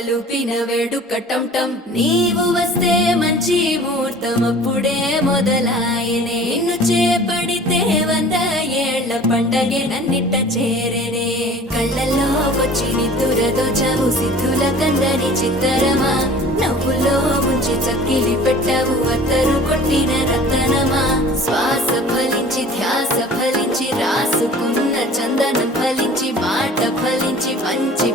కలుపిన వేడుక టంటం నీవు వస్తే మంచి ముహూర్తం అప్పుడే మొదలాయనే నిన్ను చేపడితే 100 ఏళ్ల పండగే నన్నిట్ట చేరనే కళ్ళల్లో వచ్చి నిద్దురదోచావు సిద్ధుల కందని చిత్తరమా నవ్వులో ముంచి చక్కిలి పెట్టావు అత్తరు కొట్టిన రతనమా శ్వాస ఫలించి ధ్యాస ఫలించి రాసుకున్న చందనం ఫలించి మాట ఫలించి మంచి